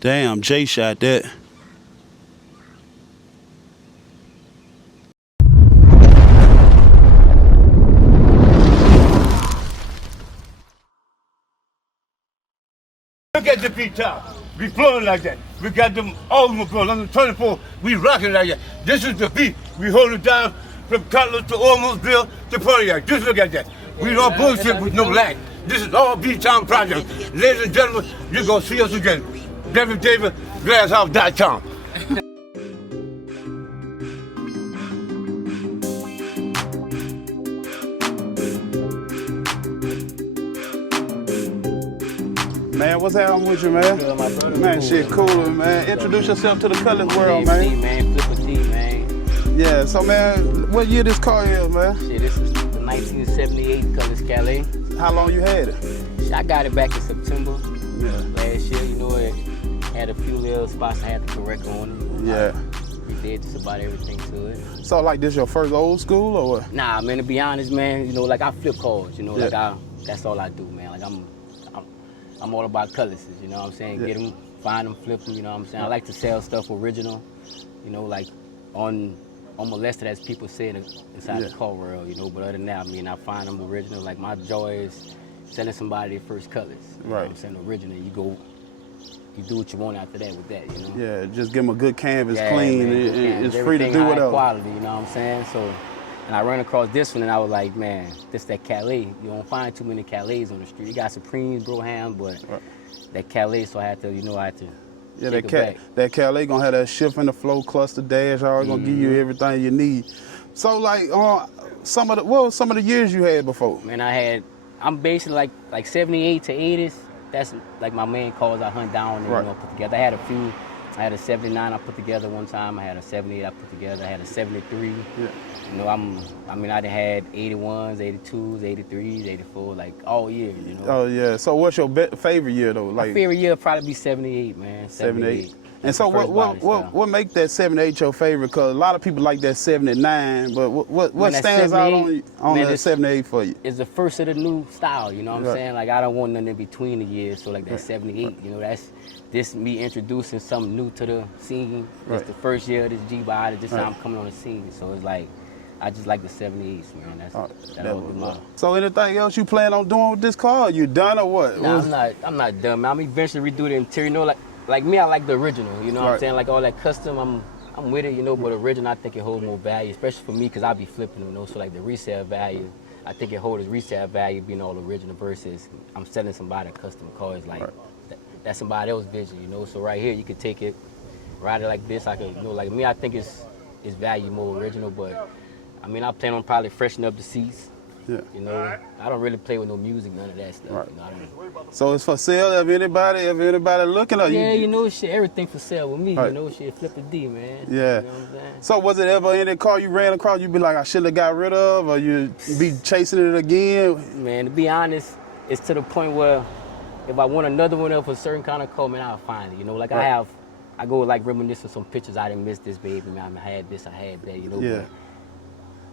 Damn, Jay shot that. Look at the V-top. We flowing like that. We got them automobiles on the 24. We rocking like that. This is the beat. We hold it down from Cutlass to Oldsmobile to Pontiac. Just look at that. We don't bullshit with no lag. This is all B-Town project. Ladies and gentlemen, you're going to see us again. David, glasshouse.com. Man, what's happening with you, man? Good, my brother. Man, Cool, shit cool, man. Introduce yourself to the Cutlass world, man. Man, Flip a D, man. Yeah, so, man, what year this car is, man? Shit, this is the 1978 Cutlass Calais. How long you had it? Shit, I got it back in September last year. You know, it had a few little spots I had to correct on it. Yeah. We did just about everything to it. So, like, this your first old school, or what? Nah, man, to be honest, man, you know, like I flip cars, you know, like that's all I do, man. Like I'm all about cutlasses, you know what I'm saying? Yeah. Get them, find them, flip them, you know what I'm saying? I like to sell stuff original, you know, like unmolested, as people say inside the car world, you know. But other than that, I mean, I find them original. Like, my joy is selling somebody their first Cutlass. You know what I'm saying? Original. You do what you want after that with that, you know? Yeah, just give them a good canvas, clean. Man, It's free to do whatever. Quality, you know what I'm saying? So, and I ran across this one and I was like, man, this that Calais. You don't find too many Calais on the street. You got Supremes, Broham, but that Calais, so I had to, Yeah, that Calais gonna have that shift in the flow, cluster dash, always gonna give you everything you need. So, like, some of the years you had before? Man, I'm basically like 78 to 80s. That's like my main cars I hunt down and put together. I had a few. I had a 79 I put together one time. I had a 78 I put together. I had a 73. Yeah. You know, I done had 81s, 82s, 83s, 84, like all years, you know. Oh, yeah. So what's your favorite year, though? Like, my favorite year would probably be 78, man. 78. And so what make that 78 your favorite? Because a lot of people like that 79, but what stands out on that 78 for you? It's the first of the new style, you know what I'm saying? Like, I don't want nothing in between the years, so like that 78, you know, that's this me introducing something new to the scene. It's the first year of this G-Body, just how I'm coming on the scene. So it's like, I just like the 78s, man. That's So anything else you plan on doing with this car? You done or what? Nah, I'm not done, man. I'm eventually redo the interior, you know, like me, I like the original, you know what I'm saying? Like all that custom, I'm with it, you know, but original, I think it holds more value, especially for me, because I be flipping, you know, so like the resale value, I think it holds resale value being all original versus I'm selling somebody a custom car. It's like, that's somebody else's vision, you know? So right here, you could take it, ride it like this, you know, like me, I think it's value more original, but I mean, I plan on probably freshening up the seats. Yeah. You know, I don't really play with no music, none of that stuff. Right. You know, so it's for sale if anybody looking at you? Yeah, you know, shit, everything for sale with me. You know, shit, flip a D, man. Yeah. You know what I'm saying? So was it ever any car you ran across you be like, I should have got rid of, or you be chasing it again? Man, to be honest, it's to the point where if I want another one of a certain kind of car, man, I'll find it. You know, like I go like reminiscing some pictures. I didn't miss this, baby, man. I had this, I had that, you know. Yeah.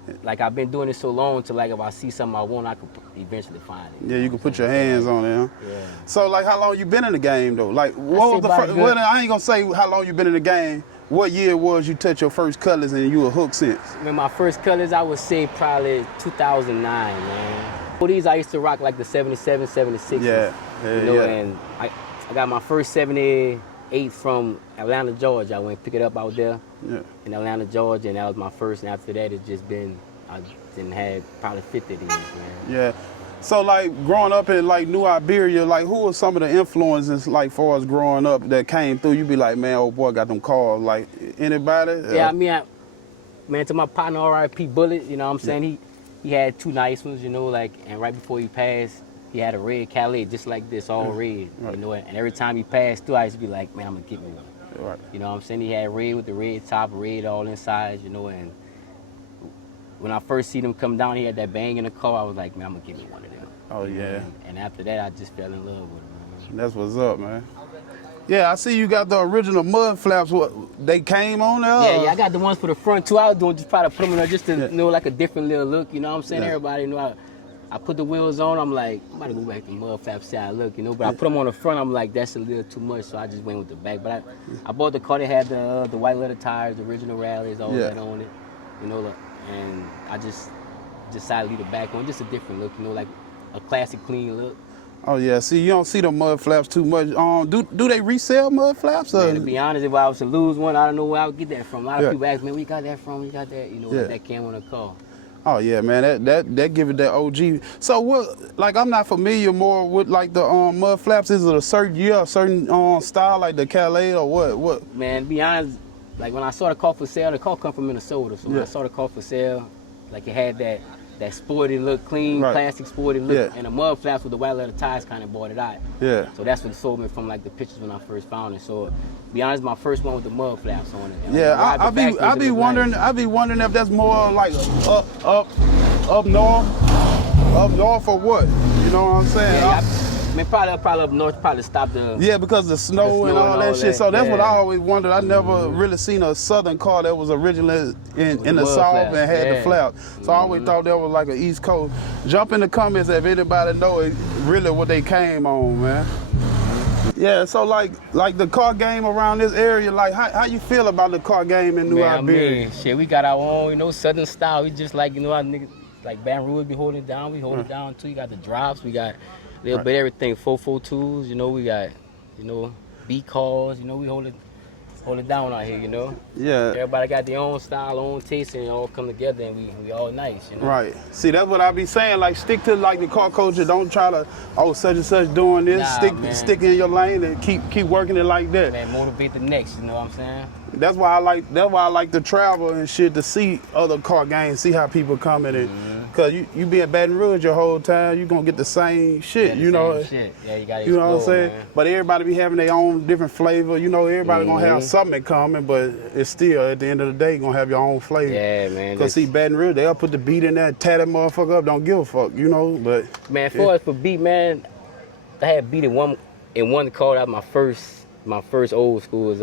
But, like, I've been doing it so long to, like, if I see something I want, I could eventually find it. Yeah, you can put your hands on it, huh? Yeah. So, like, how long you been in the game, though? Like, what was the first, well, I ain't gonna say how long you been in the game. What year was you touch your first Cutlass and you a hook since? Man, my first Cutlass, I would say probably 2009, man. For these, I used to rock, like, the 77, 76. Yeah, you know, and I got my first 78 from Atlanta, Georgia. I went and picked it up out there in Atlanta, Georgia, and that was my first. And after that, it's just been, I didn't have probably 50 of these, man. Yeah. So, like, growing up in, like, New Iberia, like, who were some of the influences, like, for us growing up that came through? You be like, man, old boy got them cars. Like, anybody? Yeah, I mean, man, to my partner, R.I.P. Bullet, you know what I'm saying? He had two nice ones, you know, like, and right before he passed, he had a red Calais, just like this, all red, you know, and every time he passed through, I used to be like, man, I'm gonna get me one. Right. You know what I'm saying? He had red with the red top, red all inside, you know, and when I first seen him come down, he had that bang in the car, I was like, man, I'm gonna get me one of them. Oh, yeah. And after that, I just fell in love with him, man. That's what's up, man. Yeah, I see you got the original mud flaps. What, they came on there? Yeah, I got the ones for the front too. I was doing just try to put them in there just to, you know, like a different little look, you know what I'm saying? Everybody, you know, I put the wheels on, I'm like, I'm about to go back to mud flaps, see how I look, you know. But I put them on the front, I'm like, that's a little too much, so I just went with the back. But I bought the car that had the white leather tires, the original rallies, all that on it, you know. And I just decided to leave the back on, just a different look, you know, like a classic clean look. Oh yeah, see, you don't see the mud flaps too much. Do they resell mud flaps? Man, to be honest, if I was to lose one, I don't know where I would get that from. A lot of people ask me, where you got that from? Where you got that? You know, like that came on the car. Oh yeah, man, that give it that OG. So what? Like I'm not familiar more with like the mud flaps. Is it a certain year, a certain style, like the Calais or what? What? Man, to be honest, like when I saw the car for sale, the car come from Minnesota. So when I saw the car for sale, like it had that sporty look, clean, classic sporty look, and the mud flaps with the white leather tires kind of bought it out. Yeah. So that's what sold me from like the pictures when I first found it. So, to be honest, my first one with the mud flaps on it. And yeah, I be wondering if that's more like up north or what. You know what I'm saying? Yeah, I mean, probably up north, probably stop the... Yeah, because the snow and all that shit. So that's what I always wondered. I never really seen a southern car that was originally in the south and had the flap. So I always thought that was like an East Coast. Jump in the comments if anybody know really what they came on, man. Yeah, so like the car game around this area, like how you feel about the car game in New Iberia? I mean, shit, we got our own, you know, southern style. We just like, you know, our niggas, like Baton Rouge be holding it down. We hold it down too. You got the drops. We got a little bit of everything. 442s, you know, we got, you know, B cars, you know, we hold it down out here, you know. Yeah. Everybody got their own style, own taste, and all come together, and we all nice, you know. Right. See, that's what I be saying. Like, stick to like the car culture. Don't try to, such and such doing this. Stick in your lane and keep working it like that. Man, motivate the next. You know what I'm saying? That's why I like to travel and shit to see other car games, see how people coming in. Cause you be in Baton Rouge your whole time, you gonna get the same shit, you know. Yeah, you gotta You know what I'm saying? Man. But everybody be having their own different flavor. You know, everybody gonna have something coming, but it's still at the end of the day gonna have your own flavor. Yeah, man. Cause see, Baton Rouge, they'll put the beat in there, tie that motherfucker up, don't give a fuck, you know. But man, for beat, man, I had beat in one car out my first old school was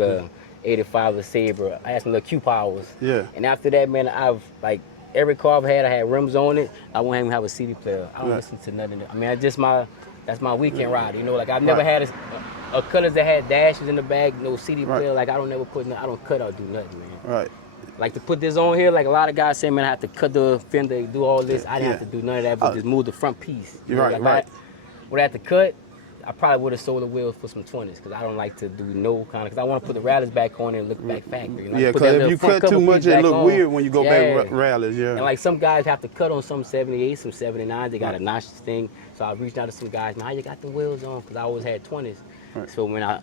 85 the Sabre. I had some little Q powers. Yeah. And after that, man, I've like every car I've had, I had rims on it. I won't even have a CD player. I don't listen to nothing. I mean, that's my weekend ride. You know, like I've never had a Cutlass that had dashes in the back, no CD player. Like I don't cut or do nothing, man. Right. Like to put this on here, like a lot of guys say, man, I have to cut the fender, do all this. I didn't have to do none of that, but just move the front piece. You know, right. Would I have to cut? I probably would have sold the wheels for some 20s because I don't like to do no kind of, because I want to put the rallies back on and look back factory. You know? Yeah, because if you cut too much, it look weird when you go back rallies, yeah. And like some guys have to cut on some 78s, some 79s, they got a notch thing. So I reached out to some guys, man, how you got the wheels on? Because I always had 20s. Right. So when I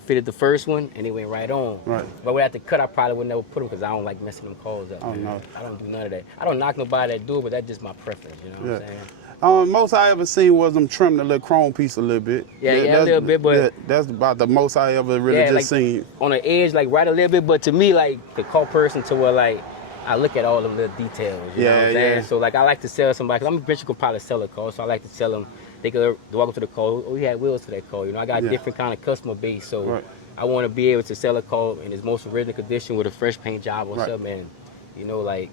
fitted the first one and it went right on. Right. But when I had to cut, I probably would never put them because I don't like messing them cars up. Oh, no. I don't do none of that. I don't knock nobody that do it, but that's just my preference, you know what I'm saying? Most I ever seen was them trim the little chrome piece a little bit. Yeah, a little bit, but that's about the most I ever really seen. On the edge, like right a little bit, but to me, like the car person to where like I look at all the little details. You know what I'm saying? So like I like to sell somebody, because I'm eventually gonna probably sell a car, so I like to tell them they could walk up to the car. Oh, we had wheels for that car. You know, I got a different kind of customer base, so I want to be able to sell a car in its most original condition with a fresh paint job or something. And, you know, like,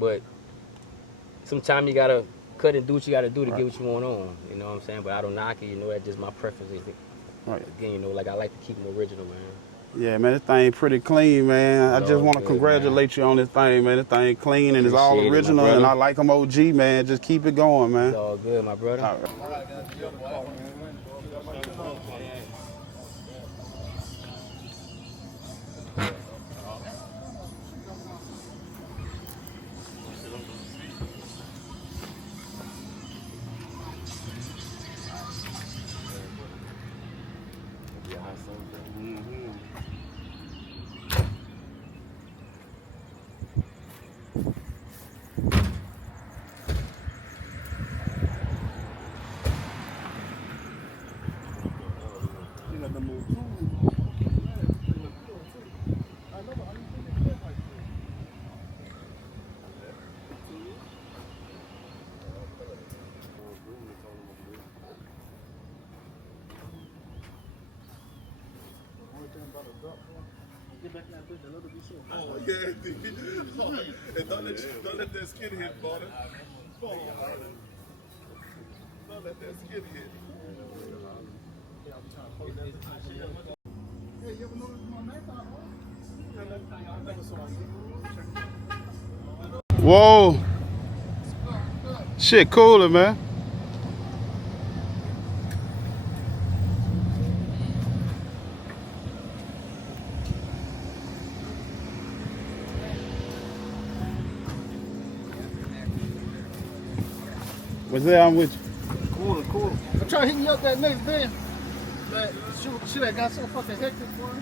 but sometimes you gotta cut and do what you gotta do to get what you want on. You know what I'm saying? But I don't knock it. You know, that's just my preference. Again, you know, like I like to keep them original, man. Yeah, man, this thing pretty clean, man. I just want to congratulate you on this thing, man. This thing clean and it's all original, and I like them OG, man. Just keep it going, man. It's all good, my brother. All right. Oh, yeah. And don't let that skinhead bother. Let that skid hit. Hey, you ever notice my nighttime? Whoa. Shit cooler, man. What's that? I'm with you. Cool. I'm trying to hit me up that next day. That shit that got so fucking hectic for me.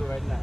Right now.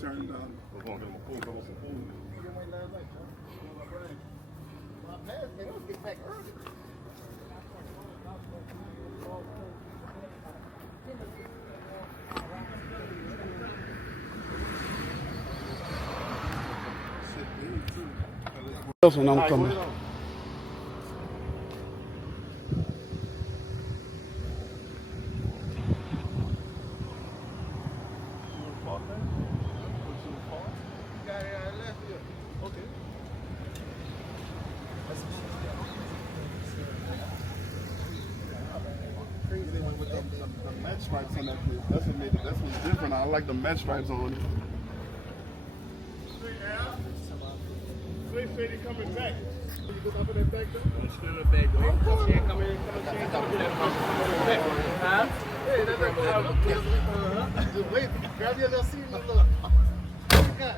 Turn down. We're going to get my food. Get back early. When I'm coming. The match stripes on that place. That's what made it. That's what's different. I like the match stripes on it. They say they coming back. You go up in that back though? It's still a back though. She ain't coming in. Huh? Hey, that's like just wait. Grab your little seat and look. What you got?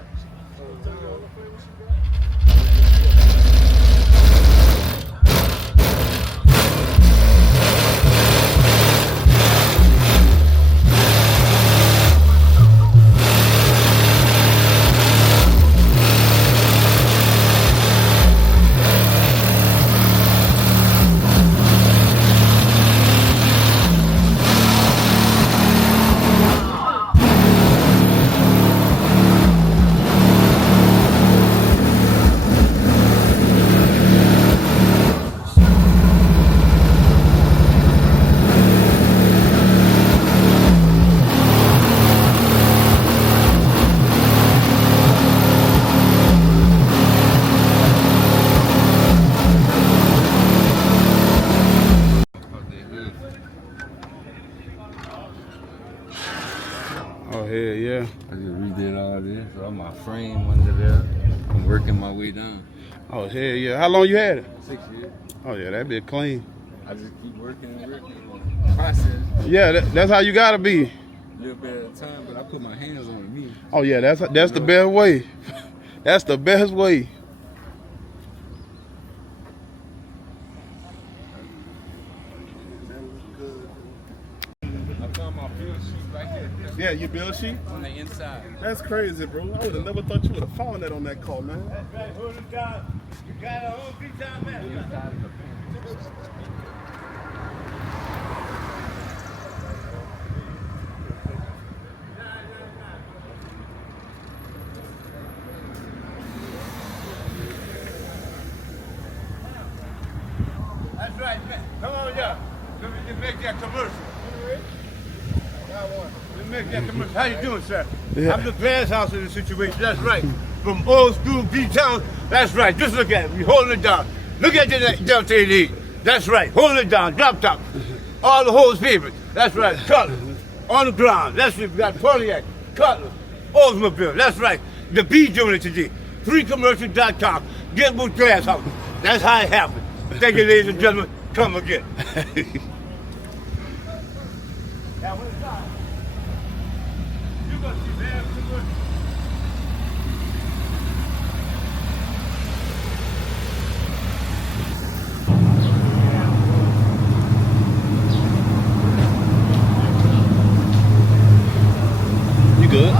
Oh, hell yeah. I just redid all this. All my frame under there. I'm working my way down. Oh, hell yeah. How long you had it? 6 years. Oh, yeah, that bit clean. I just keep working and working. Process. Yeah, that's how you gotta be. A little bit at a time, but I put my hands on me. Oh, yeah, that's the best way. That's the best way. I found my build sheet right here. Yeah, your build sheet? On the inside. That's crazy, bro. I would have never thought you would have found that on that car, man. That's right, hold it down. You got a whole big time man. That's right, man. Come on, y'all. Let me make that commercial. Got one. How you doing, sir? Yeah. I'm the glass house in the situation. That's right. From old school B-Town. That's right. Just look at it. We holding it down. Look at that Delta 88. That's right. Holding it down. Drop top. All the hoes favorite. That's right. Cutlass. On the ground. That's right. We got Pontiac, Cutlass, Oldsmobile. That's right. The B doing it today. Freecommercial.com. Get with glass house. That's how it happened. Thank you, ladies and gentlemen. Come again. You good?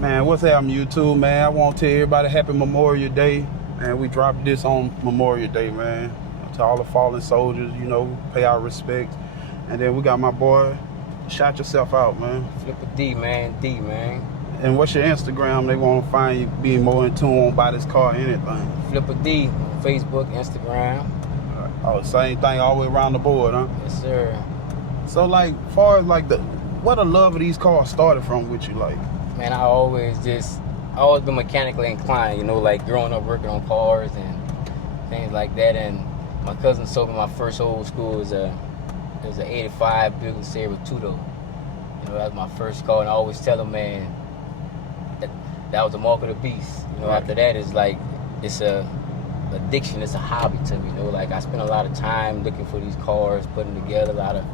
Man, what's happening, YouTube, man? I want to tell everybody happy Memorial Day. And we dropped this on Memorial Day, man. To all the fallen soldiers, you know, pay our respects. And then we got my boy, shout yourself out, man. Flip a D, man. D, man. And what's your Instagram? They want to find you being more in tune on buy this car, anything. Flip a D. Facebook, Instagram. Oh, same thing all the way around the board, huh? Yes, sir. So, like, far as like what the love of these cars started from with you, like? Man, I always been mechanically inclined, you know, like growing up working on cars and things like that. And my cousin sold me my first old school. It was an 85 Buick Sabre 2-door. You know, that was my first car, and I always tell him, man, that was the mark of the beast. You know, Right. After that, it's like, it's a addiction, it's a hobby to me, you know, like I spend a lot of time looking for these cars, putting together a lot of,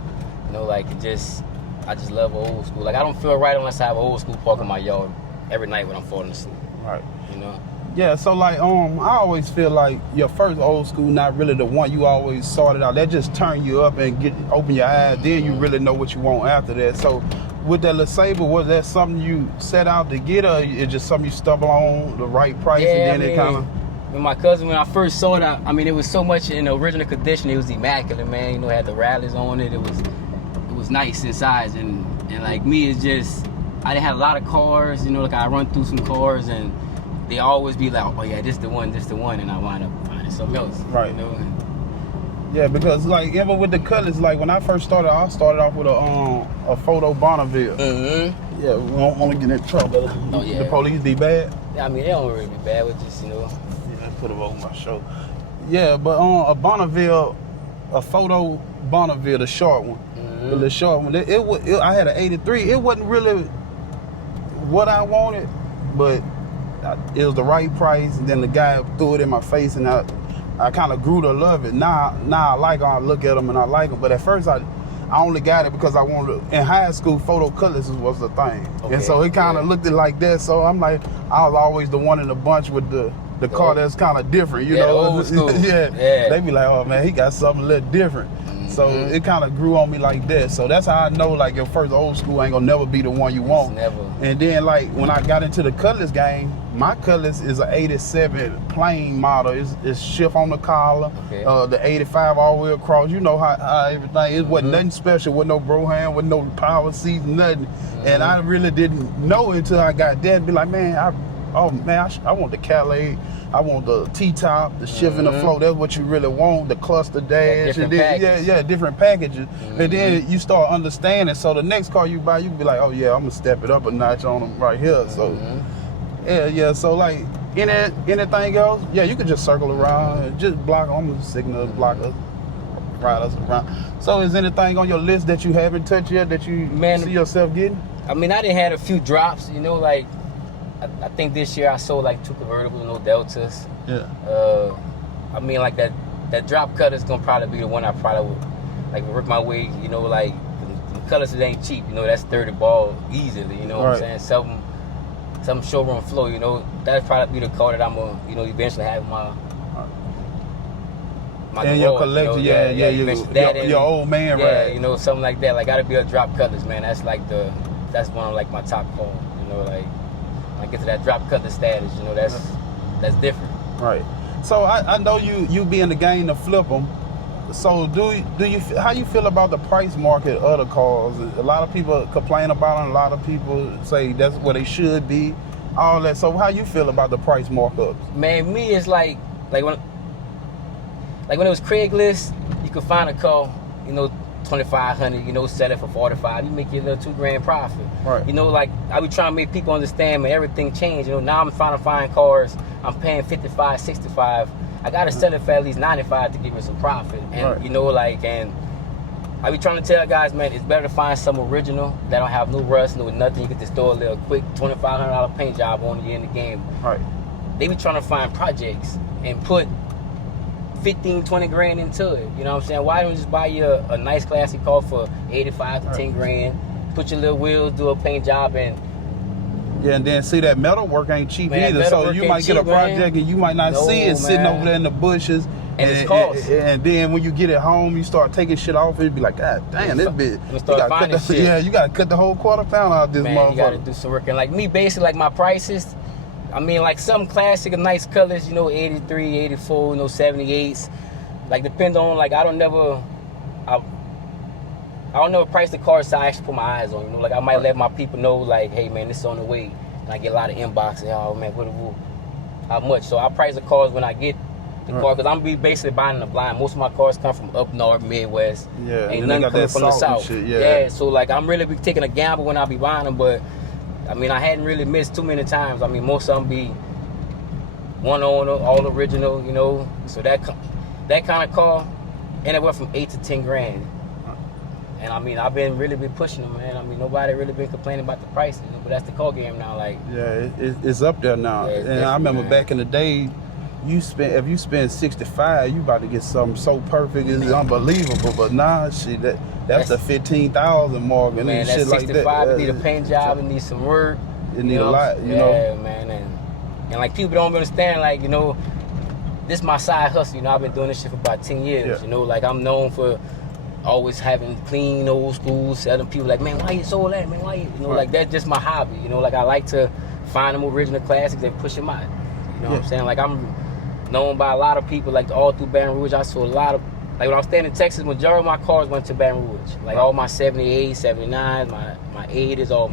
you know, like I just love old school. Like I don't feel right unless I have an old school park in my yard every night when I'm falling asleep. Right. You know? Yeah, so like I always feel like your first old school not really the one you always sorted out. That just turn you up and open your eyes, then you really know what you want after that. So with that little Sabre, was that something you set out to get, or it just something you stumble on the right price and then it kind of? When my cousin, when I first saw it, I mean, it was so much in the original condition. It was immaculate, man. You know, it had the rallies on it. It was nice inside, and like me, it's just I didn't have a lot of cars. You know, like I run through some cars, and they always be like, oh yeah, this the one, and I wind up finding something else. Right. You know? Yeah, because like even with the Cutlass, like when I first started, I started off with a photo Bonneville. Mm-hmm. Yeah, we don't want to get in trouble. Oh, yeah. The police be bad. I mean, they don't really be bad with just, you know. Yeah, put them over my shoulder. Yeah, but a Bonneville, a photo Bonneville, the short one. Mm-hmm. The short one. I had an 83. It wasn't really what I wanted, but it was the right price. And then the guy threw it in my face, and I kind of grew to love it. Now I like them. I look at them and I like them. But at first I only got it because I wanted to. In high school, photo Cutlasses was the thing. Okay, And so it kind of looked it like that. So I'm like, I was always the one in the bunch with the car that's kind of different, you know? Old school. Yeah. They be like, oh man, he got something a little different. Mm-hmm. So it kind of grew on me like that. So that's how I know like your first old school ain't gonna never be the one you want. Never. And then like when I got into the Cutlass game, my Cutlass is an 87 plain model. It's shift on the collar, Okay. The 85 all the way across. You know how everything, it wasn't nothing special, with no Broham, with no power seats, nothing. And I really didn't know until I got that and be like, man, I want the Calais, I want the T-top, the shift in the flow. That's what you really want, the cluster dash, and then different packages. And then you start understanding. So the next car you buy, you be like, oh yeah, I'm gonna step it up a notch on them right here. So yeah. So like anything else, yeah, you could just circle around and just block on the signals, blockers. ride us around. So is anything on your list that you haven't touched yet that you see yourself getting? I mean, I done had a few drops, you know, like I think this year I sold like 2 convertibles, no Deltas. Yeah. I mean, like that drop Cutlass gonna probably be the one I probably would like work my way, you know, like the Cutlass ain't cheap, you know, that's 30 ball easily, you know what I'm saying? Some showroom flow, you know, that'd probably be the car that I'm gonna, you know, eventually have my and your collection, you know, your old man, right? You know, something like that. Like, gotta be a drop Cutlass, man. That's like that's one of like my top cars. You know, like when I get to that drop Cutlass status, you know, that's different. Right. So I know you be in the game to flip them. So do you how you feel about the price market of the cars? A lot of people complain about it. A lot of people say that's where they should be. All that. So how you feel about the price markups? Man, me it's like when it was Craigslist, you could find a car, you know, 2,500, you know, sell it for 45. You make your little $2,000 profit. Right. You know, like I be trying to make people understand, man, everything changed. You know, now I'm trying to find cars. I'm paying 55, 65. I gotta sell it for at least 95 to give me some profit. And you know, like, and I be trying to tell guys, man, it's better to find some original that don't have no rust, no nothing. You can just throw a little quick $2,500 paint job on you in the game. Right. They be trying to find projects and put 15, 20 grand into it. You know what I'm saying? Why don't you just buy you a nice classic car for 85 to 10 grand, put your little wheels, do a paint job, and and then see that metal work ain't cheap either. So you might get a project and you might not see it sitting over there in the bushes. And it's cost. And then when you get it home, you start taking shit off. It'd be like, God damn, this bitch. You gotta cut the whole quarter pound out of this motherfucker. You gotta do some work. And like me, basically, like my prices, I mean, like some classic, nice colors, you know, 83, 84, you know, 78s. Like, depend on, like, I don't never price the cars so I actually put my eyes on. You know, like, I might let my people know, like, hey, man, this is on the way. And I get a lot of inboxes, oh, man, how much? So I price the cars when I get the car, because I'm basically buying the blind. Most of my cars come from up north, Midwest. Yeah, ain't nothing coming from the south. Shit, so, like, I'm really be taking a gamble when I be buying them, but I mean, I hadn't really missed too many times. I mean, most of them be one owner, all original, you know. So that kind of car, anywhere from 8 to 10 grand. And I mean, I've been pushing them, man. I mean, nobody really been complaining about the price, you know, but that's the car game now. Like, yeah, it's up there now. Yeah, and I remember back in the day, if you spend 65, you about to get something so perfect, it's unbelievable. But nah, shit, that's the 15,000 mark and man, shit like that. 65, it need a paint job, it needs some work. It need a lot, you know. Yeah, man, and like people don't understand, like, you know, this is my side hustle. You know, I've been doing this shit for about 10 years. You know, like I'm known for always having clean old school, selling people like, man, why you sold that, man? Why you know, like that's just my hobby. You know, like I like to find them original classics and push them out. You know what I'm saying? Like I'm known by a lot of people, like all through Baton Rouge. I sold a lot of, like when I was staying in Texas, majority of my cars went to Baton Rouge. Like all my 78s, 79s, my 80s, all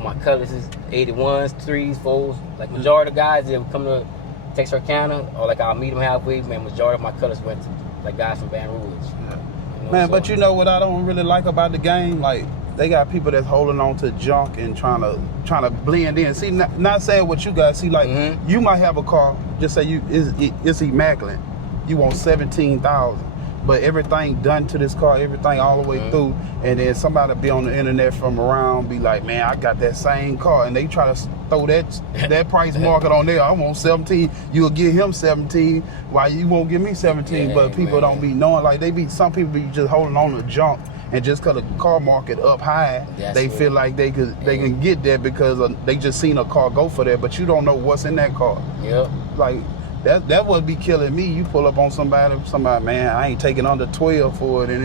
my Cutlasses, 81s, 3s, 4s. Like majority of the guys that would come to Texarkana, or like I'll meet them halfway, man, majority of my Cutlass went to like guys from Baton Rouge. You know, man, but you know what I don't really like about the game? Like they got people that's holding on to junk and trying to blend in. See, not saying what you guys see. Like you might have a car, just say it's immaculate. You want 17,000, but everything done to this car, everything all the way through, and then somebody be on the internet from around, be like, man, I got that same car, and they try to throw that price market on there. I want 17. You'll give him 17. Why you won't give me 17? Yeah, but people don't be knowing. Like some people be just holding on to junk. And just because the car market up high, they feel like they can get that because they just seen a car go for that, but you don't know what's in that car. Yep. Like that would be killing me. You pull up on somebody, man, I ain't taking under 12 for it, and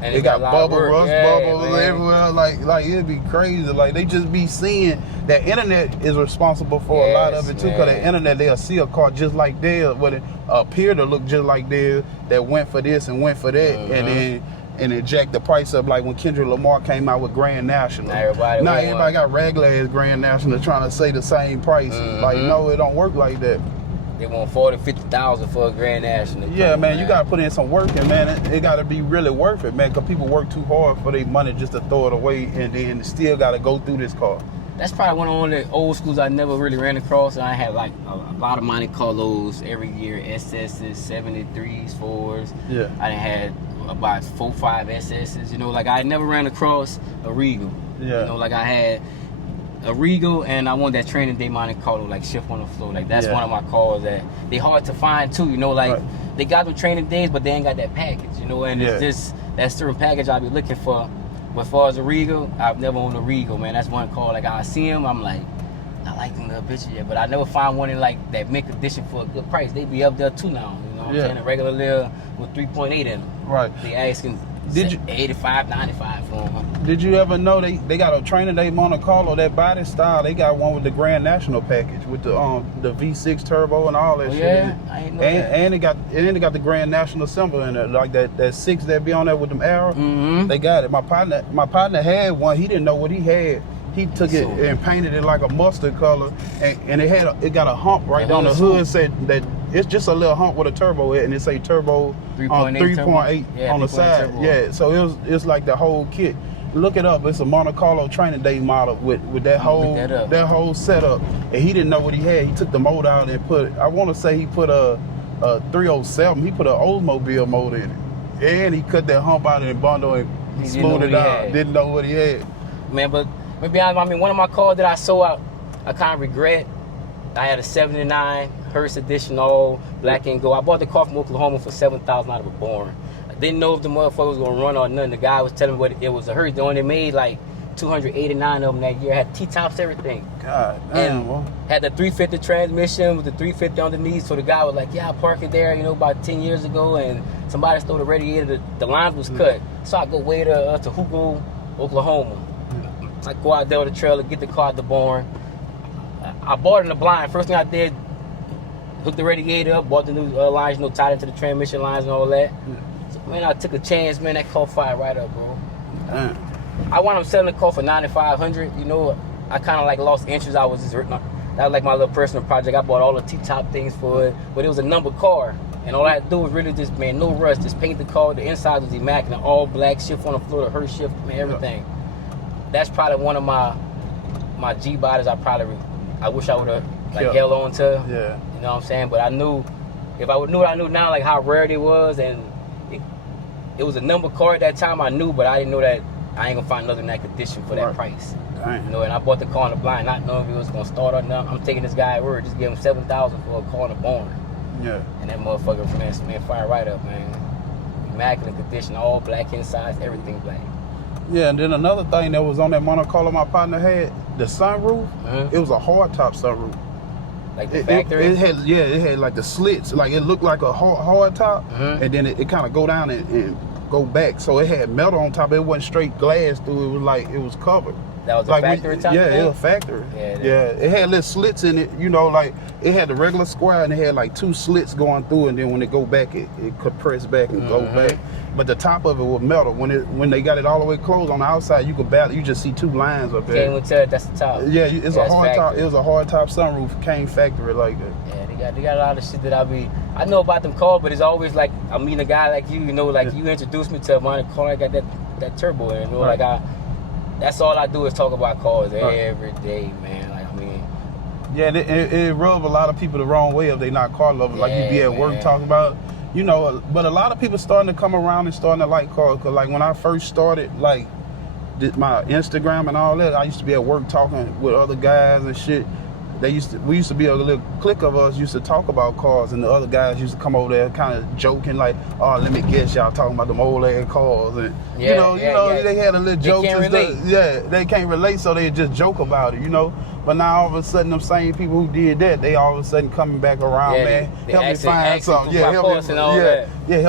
it got rust bubbles everywhere. Like it'd be crazy. Like they just be seeing that internet is responsible for a lot of it too. Because the internet, they'll see a car just like theirs, but it appear to look just like theirs that went for this and went for that, and it jacked the price up, like when Kendrick Lamar came out with Grand National. Everybody got regular ass Grand National trying to say the same price. Like, no, it don't work like that. They want 40,000, 50,000 for a Grand National. Yeah, man, you gotta put in some work, and man, it gotta be really worth it, man. Cause people work too hard for their money just to throw it away, and then still gotta go through this car. That's probably one of the old schools I never really ran across. And I had like a lot of Monte Carlos every year, SS's, 73s, 4s. Yeah. I had about 4, 5 SS's. You know, like I never ran across a Regal. Yeah. You know, like I had a Regal and I wanted that training day Monte Carlo, like shift on the floor. Like that's one of my cars that they hard to find too. You know, like they got them training days, but they ain't got that package. You know, and it's just that certain package I be looking for. But as far as a Regal, I've never owned a Regal, man. That's one car. Like I see him, I'm like, I like them little bitches, yeah. But I never find one in like that mint condition for a good price. They be up there too now. You know what I'm saying? A regular little with 3.8 in them. Right. They asking 85, 95 for them. Did you ever know they got a training day Monte Carlo, that body style? They got one with the Grand National package with the V6 turbo and all that shit. Yeah, I ain't know that. And they got the Grand National symbol in it, like that 6 that be on there with them arrows. They got it. My partner had one. He didn't know what he had. He took it and painted it like a mustard color, and it got a hump right on the hood. Said that it's just a little hump with a turbo in it, and it say turbo 3.8 on the side. Turbo. Yeah, so it's like the whole kit. Look it up. It's a Monte Carlo training day model with that whole setup. And he didn't know what he had. He took the motor out and I want to say he put a 307. He put an Oldsmobile motor in it, and he cut that hump out of the bundle and smoothed it out. Didn't know what he had. Man, but to be honest, I mean, one of my cars that I sold I kind of regret. I had a 79 Hearst edition, all black and gold. I bought the car from Oklahoma for $7,000 out of a Bourne. I didn't know if the motherfucker was gonna run or nothing. The guy was telling me what it was a Hearst. They only made like 289 of them that year. Had T-tops, everything. God damn. And had the 350 transmission with the 350 underneath. So the guy was like, yeah, I parked it there, about 10 years ago, and somebody stole the radiator. The lines was cut. So I go way to Hugo, Oklahoma. I go out there with the trailer, get the car at the barn. I bought it in the blind. First thing I did, hooked the radiator up, bought the new lines, tied into the transmission lines and all that. So, man, I took a chance, man. That car fired right up, bro. I wound up selling the car for $9,500. I kind of like lost interest. That was like my little personal project. I bought all the T-top things for it, but it was a number car. And all I had to do was really just, man, no rush. Just paint the car. The inside was immaculate, all black, shift on the floor, the Hearst shift, man, everything. That's probably one of my G bodies I wish I would have held on to. Yeah. You know what I'm saying? But I knew, if I would knew what I knew now, like how rare it was, and it was a number car at that time, I knew, but I didn't know that I ain't gonna find another in that condition for that price. Dang. And I bought the car in the blind, not knowing if it was gonna start or not. I'm taking this guy at word, just give him $7,000 for a car in the barn. Yeah. And that motherfucker, man, fired right up, man. Immaculate condition, all black insides, everything black. Yeah, and then another thing that was on that Monte Carlo my partner had, the sunroof, it was a hard top sunroof. Like the factory? It had like the slits, like it looked like a hard top, and then it kind of go down and go back. So it had metal on top, it wasn't straight glass through, it was like, it was covered. That was a factory top? Yeah, it was a factory. Yeah, it had little slits in it, like it had the regular square and it had like 2 slits going through, and then when it go back, it could press back and go back. But the top of it was metal. When they got it all the way closed on the outside, you just see 2 lines up there. Can't even tell that's the top. Yeah, it's a hard top. It was a hard top sunroof, came factory like that. Yeah, they got a lot of shit that I know about them cars, but it's always like I'm meeting a guy like you, like you introduced me to a Monte Carlo. I got that turbo in it, like that's all I do is talk about cars every day, man. Like, I mean, yeah, it rubs a lot of people the wrong way if they not car lovers. Like you be at work talking about, but a lot of people starting to come around and starting to like cars. Cause like when I first started, like my Instagram and all that, I used to be at work talking with other guys and shit. We used to be a little clique of us used to talk about cars, and the other guys used to come over there kind of joking like, oh, let me guess, y'all talking about them old ass cars, and they had a little joke and stuff. Yeah, they can't relate, so they just joke about it, But now all of a sudden, them same people who did that, they all of a sudden coming back around, man. Help me find something. Help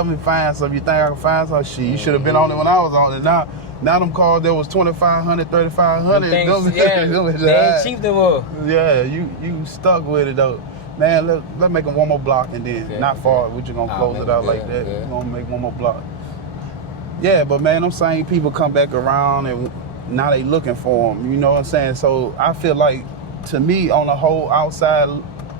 me find something. You think I can find something? Shit, you should have been on it when I was on it. Now them cars that was $2,500, $3,500. They ain't cheap no more. Yeah, you stuck with it though. Man, let's make them one more block and then not far. We're just gonna close it out like that. We're gonna make one more block. Yeah, but man, them same people come back around and now they looking for them. You know what I'm saying? So I feel like, to me, on the whole outside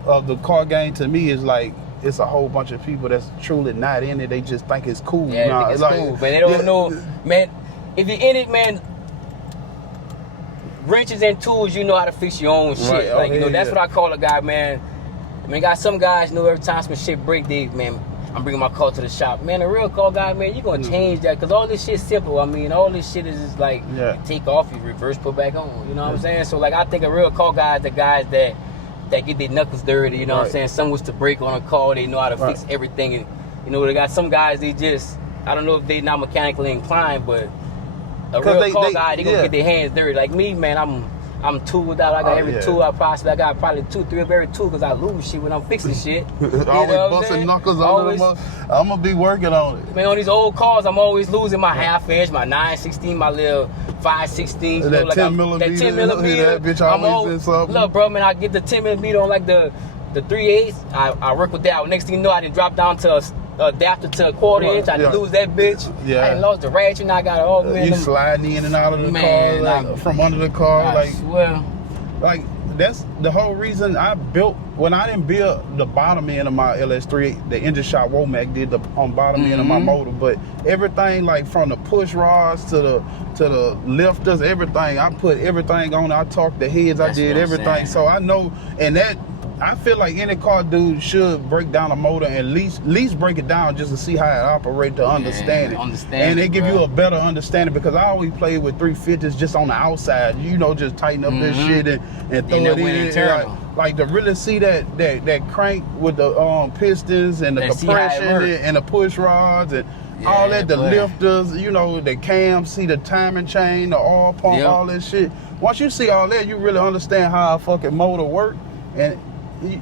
of the car game, to me is like, it's a whole bunch of people that's truly not in it. They just think it's cool. Yeah, they think it's cool, but they don't know, man. If you're in it, man, wrenches and tools, you know how to fix your own shit. Right. Like, you know, that's what I call a guy, man. I mean, got some guys, you know, every time some shit break, man, I'm bringing my car to the shop. Man, a real car guy, man, you gonna change that, because all this shit's simple. I mean, all this shit is just like, you take off, you reverse, put back on. You know what I'm saying? So, like, I think a real car guy is the guys that get their knuckles dirty, you know what I'm saying? Some was to break on a car, they know how to fix everything. And, you know, they got some guys, they just, I don't know if they not mechanically inclined, but a real car guy, they gonna get their hands dirty. Like me, man, I'm tooled out. I got every tool I possibly. I got probably 2, 3 of every tool, because I lose shit when I'm fixing shit. Always busting knuckles on them. I'm gonna be working on it. Man, on these old cars, I'm always losing my half-inch, my 9/16, my little 5/16. That, like 10 millimeter. That 10 millimeter. That bitch always in something. Look, bro, man, I get the 10 millimeter on like the 3/8. I work with that. Next thing you know, I didn't drop down to a adapter to a 1/4 inch. I didn't lose that bitch. Yeah. I didn't lost the ratchet, and I got it all, man. You sliding in and out of the car, like, from under the car, I swear. Like, that's the whole reason I built, when I didn't build the bottom end of my LS3, the engine shop Womack did the bottom end of my motor, but everything, like from the push rods to the lifters, everything, I put everything on. I torqued the heads, I did everything. So I know, and that, I feel like any car dude should break down a motor and at least break it down just to see how it operates, to understand it. And they give you a better understanding, because I always played with 350s just on the outside, you know, just tighten up this shit and throw it in. Like to really see that crank with the pistons and the compression and the push rods and all that, the lifters, you know, the cams, see the timing chain, the oil pump, all that shit. Once you see all that, you really understand how a fucking motor works, and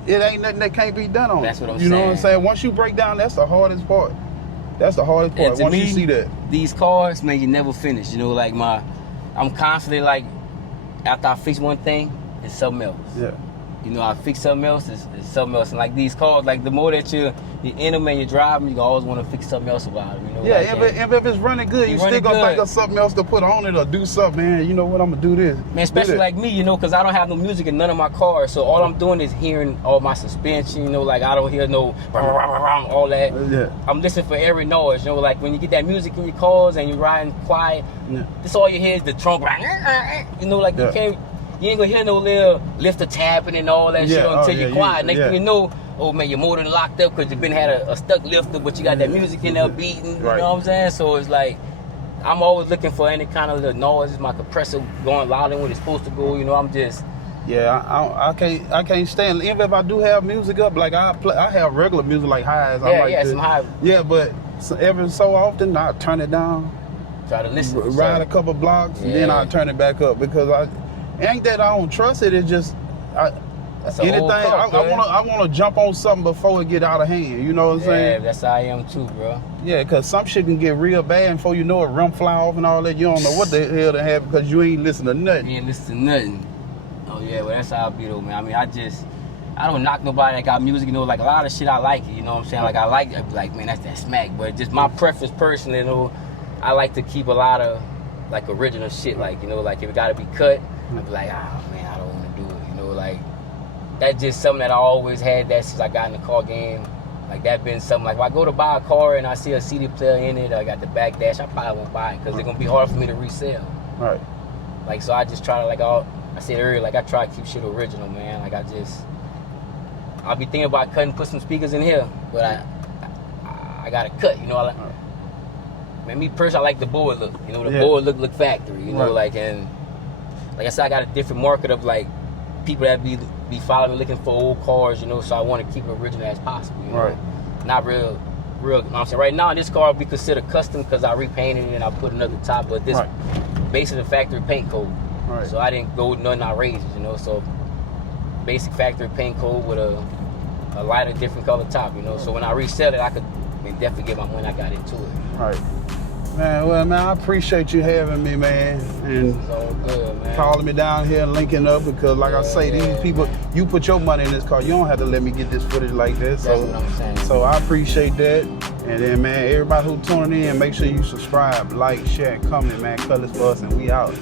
it ain't nothing that can't be done on it. That's what I'm saying. You know what I'm saying? Once you break down, that's the hardest part. That's the hardest part. Once you see that. These cars, man, you never finish. You know, like I'm constantly like, after I fix one thing, it's something else. Yeah. You know, I fix something else, it's something else. And like these cars, like the more that you're in them and you drive them, you always want to fix something else about them. You know, yeah, like, if it's running good, you still gonna think of something else to put on it or do something, man. You know what, I'm gonna do this. Man, especially like me, you know, because I don't have no music in none of my cars. So all I'm doing is hearing all my suspension, you know, like I don't hear no all that. Yeah. I'm listening for every noise, you know, like when you get that music in your cars and you're riding quiet, this all you hear is the trunk, you know, like you ain't gonna hear no little lifter tapping and all that shit until you're quiet. Next thing you know, oh man, your motor locked up because you've had a stuck lifter, but you got that music in there beating. You know what I'm saying? So it's like, I'm always looking for any kind of little noise. My compressor going louder when it's supposed to go. You know, I'm just. Yeah, I can't stand. Even if I do have music up, like I have regular music like highs. Some high. Yeah, but every so often I turn it down. Try to listen. Ride a couple blocks and then I turn it back up, because ain't that I don't trust it. It's just anything. I want to jump on something before it get out of hand. You know what I'm saying? Yeah, that's how I am too, bro. Yeah, because some shit can get real bad, and before you know it, rim fly off and all that. You don't know what the hell to have, because you ain't listen to nothing. You ain't listen to nothing. Oh yeah, well that's how I be though, man. I mean, I don't knock nobody that got music. You know, like a lot of shit I like it. You know what I'm saying? Like I like it. Like, man, that's that smack. But just my preference personally, you know, I like to keep a lot of like original shit. Like, you know, like if it gotta be cut, I'd be like, oh man, I don't want to do it. You know, like that's just something that I always had that since I got in the car game. Like that been something, like if I go to buy a car and I see a CD player in it, I got the back dash, I probably won't buy it because it's gonna be hard for me to resell. Right. Like, so I just try to, like I said earlier, like I try to keep shit original, man. Like I'll be thinking about cutting, put some speakers in here, but I gotta cut, you know. Man, me personally, I like the board look. You know, the board look factory. You know, like, and like I said, I got a different market of like people that be following me looking for old cars. You know, so I want to keep it original as possible. You know? Not real. You know what I'm saying? Right now, this car will be considered custom because I repainted it and I put another top, but this basically the factory paint code. So I didn't go with nothing outrageous. You know, so basic factory paint code with a lighter, different color top. You know, so when I resell it, I could definitely get my money I got into it. Right. Man, well, man, I appreciate you having me, man, and it's all good, man. Calling me down here and linking up, because, like I say, these people, you put your money in this car, you don't have to let me get this footage like this. That's what I'm saying. So I appreciate that, and then, man, everybody who tuning in, make sure you subscribe, like, share, and comment, man. Cutlass for us, and we out.